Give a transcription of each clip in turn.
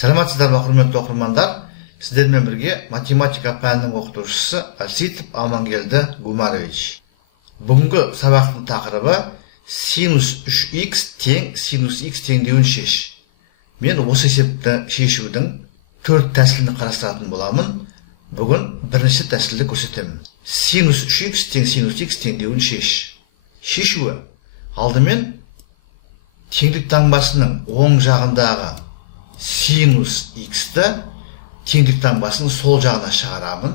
Саламатсыздар ма, құрметті оқырмандар? Сіздермен бірге математика пәнінің оқытушысы Алситов Амангелді Гумарович. Бүгінгі сабақтың тақырыбы синус 3х тең синус х теңдеуін шеш. Мен осы есепті шешудің 4 тәсілін қарастыратын боламын. Бүгін бірінші тәсілді көрсетемін. Синус 3х тең синус х теңдеуін шеш. Шешуі алдымен теңдік таңбасының оң жағындағы синус х-ті теңдік таңбасының сол жағына шығарамын.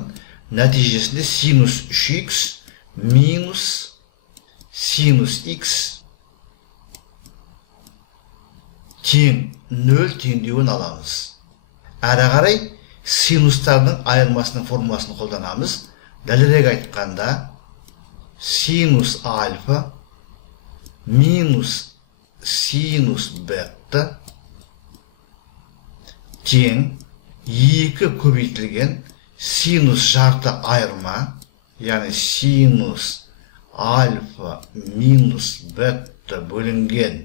Нәтижесінде синус 3х минус синус х тең 0 теңдеуін аламыз. Әрі қарай синустардың айырмасының формуласын қолданамыз. Дәлірек айтқанда синус альфа минус синус бета тең 2 көбейтілген синус жарты айырма, яғни синус альфа минус бета бөлінген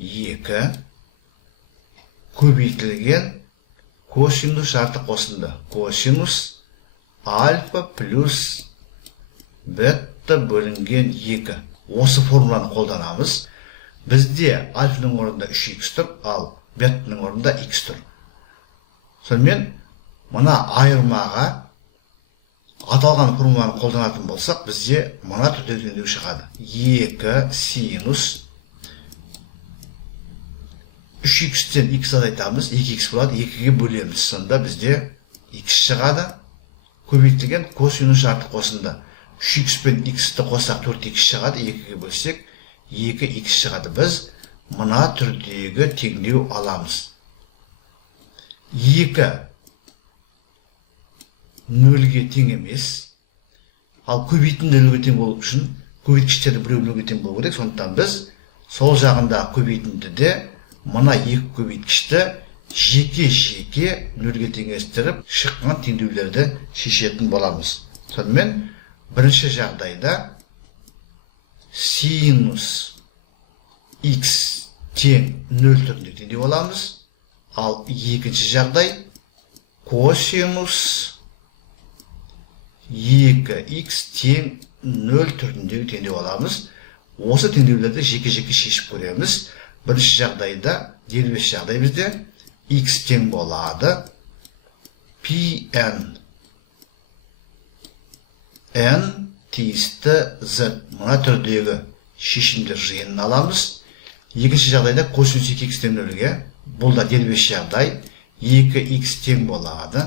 2 көбейтілген косинус жарты қосынды. Косинус альфа плюс бета бөлінген 2. Осы формуланы қолданамыз. Бізде альфаның орнында 3х тұр, ал бетаның орнында х тұр. Сонымен, мына айырмаға аталған формуланы қолданатын болсақ, бізде мына түрде теңдеу шығады. 2 синус 3х-тен х азайтамыз, 2х болады, 2-ге бөлеміз. Сонда бізде х шығады. Көбейтілген косинус жарты қосынды. 3х пен х-ті қоссақ 4х шығады, 2-ге бөлсек 2х шығады. Біз мына түрдегі теңдеу аламыз. 2 0-ге тең емес, ал көбейтін 0-ге тең болу үшін көбейткіштерді біреу 0-ге тең болу керек. Сондықтан біз сол жағында көбейтінді де мына 2 көбейткішті жеке-жеке 0-ге теңестіріп шыққан теңдеулерді шешетін боламыз. Сонымен бірінші жағдайда синус х тең 0 түрінде теңдеу аламыз. Ал екінші жағдай косинус 2х тең 0 түріндегі теңдеу аламыз. Осы теңдеулерді жеке-жеке шешіп көреміз. Бірінші жағдайда, дербес жағдай бізде х тең болады Pn n тиісті z. Мына түрдегі шешімдер жиынын аламыз. Екінші жағдайда косинус 2х тең 0-ге, бұл да дербес жағдай, 2х тең болады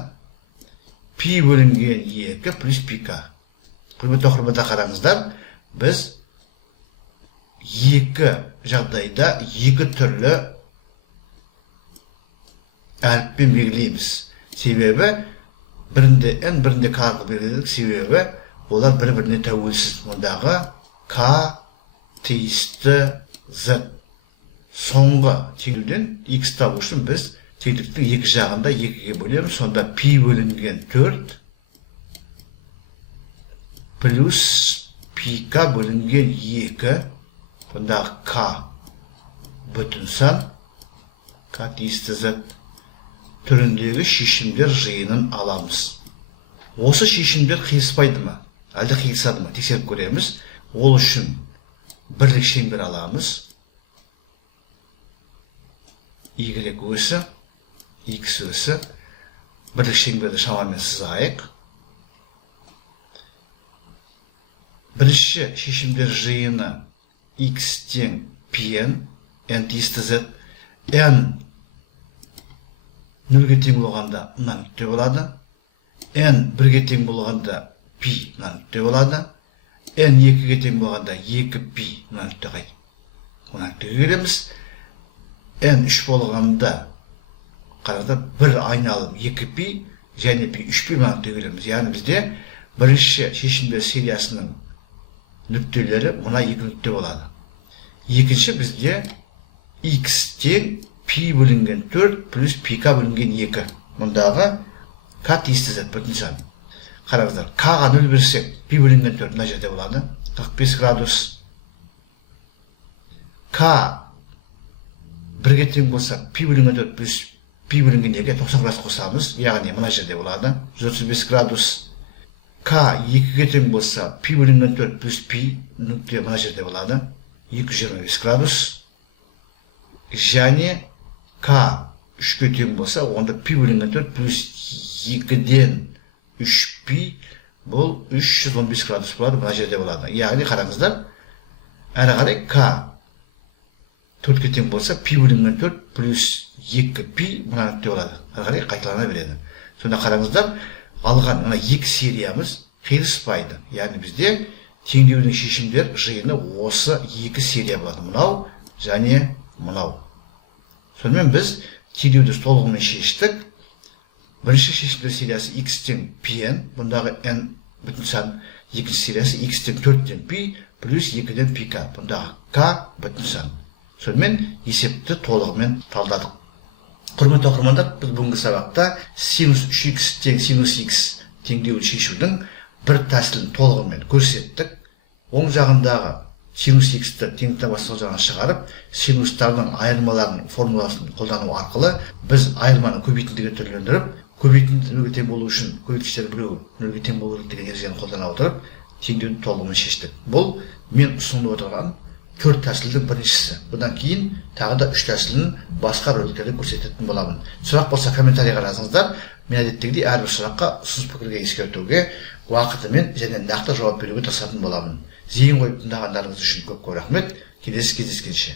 пи бөлінген 2 плюс пк. Құрметті оқырмандар, қараңыздар, біз 2 жағдайда 2 түрлі әріппен белгілейміз. Себебі бірінде n, бірінде k арқылы белгіледік. Себебі олар бір-біріне тәуелсіз. Мұндағы k тиісті z. Соңғы теңдеуден х табу үшін біз теңдіктің екі жағында 2-ге бөлеміз. Сонда пи бөлінген 4 плюс пк бөлінген 2. Бұндағы к бүтін сан, к тиісті z түріндегі шешімдер жиынын аламыз. Осы шешімдер қиыспайды ма? Әлде қиысады ма? Тексеріп көреміз. Ол үшін бірлік шеңбер аламыз. Y өсі, X өсі, бірлік шеңберді шамамен сызайық. Бірінші шешімдер жиыны X тең Pn, n тиісті z, n 0-ге тең болғанда мына нүкте болады, n 1-ге тең болғанда пи мына нүкте болады, n 2-ге тең болғанда 2π мына нүкте қайт. Мына нүктеге келеміз. n 3 болғанда қараңыздар, бір айналым 2π және π 3π нүктеге келеміз. Яғни бізде бірінші шешімдер сериясының нүктелері мына 2 нүкте болады. Екінші бізде x тең π бөлінген 4 плюс pk бөлінген 2. Мұндағы k тиісті z бүтін сан. Қараңыздар, k-ға 0 берсек, π бөлінген 4 мына жерде болады. 45 градус. K 1-ге тең болса, пи бөлінген 4 плюс пи бөлінген 90 градус қосамыз, яғни мына жерде болады 135 градус. К 2-ге тең болса, пи бөлінген 4 плюс пи нүкте мына жерде болады 225 градус. Және К 3-ге тең болса, онда пи бөлінген 4 плюс 2-ден 3 пи бұл 315 градус болады, мына жерде болады. Яғни қараңыздар, әрі қарай К 4-ге тең болса, пи бөлінген 4 плюс 2 пи мына нүкте болады. Әрі қарай қайталана береді. Сонда қараңыздар, алған мына 2 сериямыз қиылыспайды. Яғни бізде теңдеудің шешімдер жиыны осы 2 серия болады. Мынау және мынау. Сонымен біз теңдеуді толығымен шештік. Бірінші шешімдер сериясы x тең pn, бұндағы n бүтін сан. Екінші сериясы x тең 4-ден p плюс 2-ден pk, бұндағы k бүтін сан. Сонымен есепті толығымен талдадық. Құрметті оқырмандар, біз бүгінгі сабақта синус 3x тең синус x теңдеуін шешудің бір тәсілін толығымен көрсеттік. Оң жағындағы синус x-ті теңдікті басқа жағына шығарып, синустардың айырмаларының формуласын қолдану арқылы біз айырманы көбейтіндіге түрлендіріп, көбейтінді нөлге тең болу үшін көбейткіштер біреуі нөлге тең болу керек деген ережені қолдана отырып, теңдеуді толығымен шештік. Бұл мен ұсынып отырған 4 тәсілдің біріншісі. Бұдан кейін тағы да 3 тәсілін басқа роликтерде көрсететін боламын. Сұрақ болса комментарийға жазыңыздар. Мен әдеттегідей әрбір сұраққа ұсыныс пікірге ескертуге, уақытымен және нақты жауап беруге тырысатын боламын. Зейін қойып тыңдағандарыңыз үшін көп рахмет. Келесі кездескенше.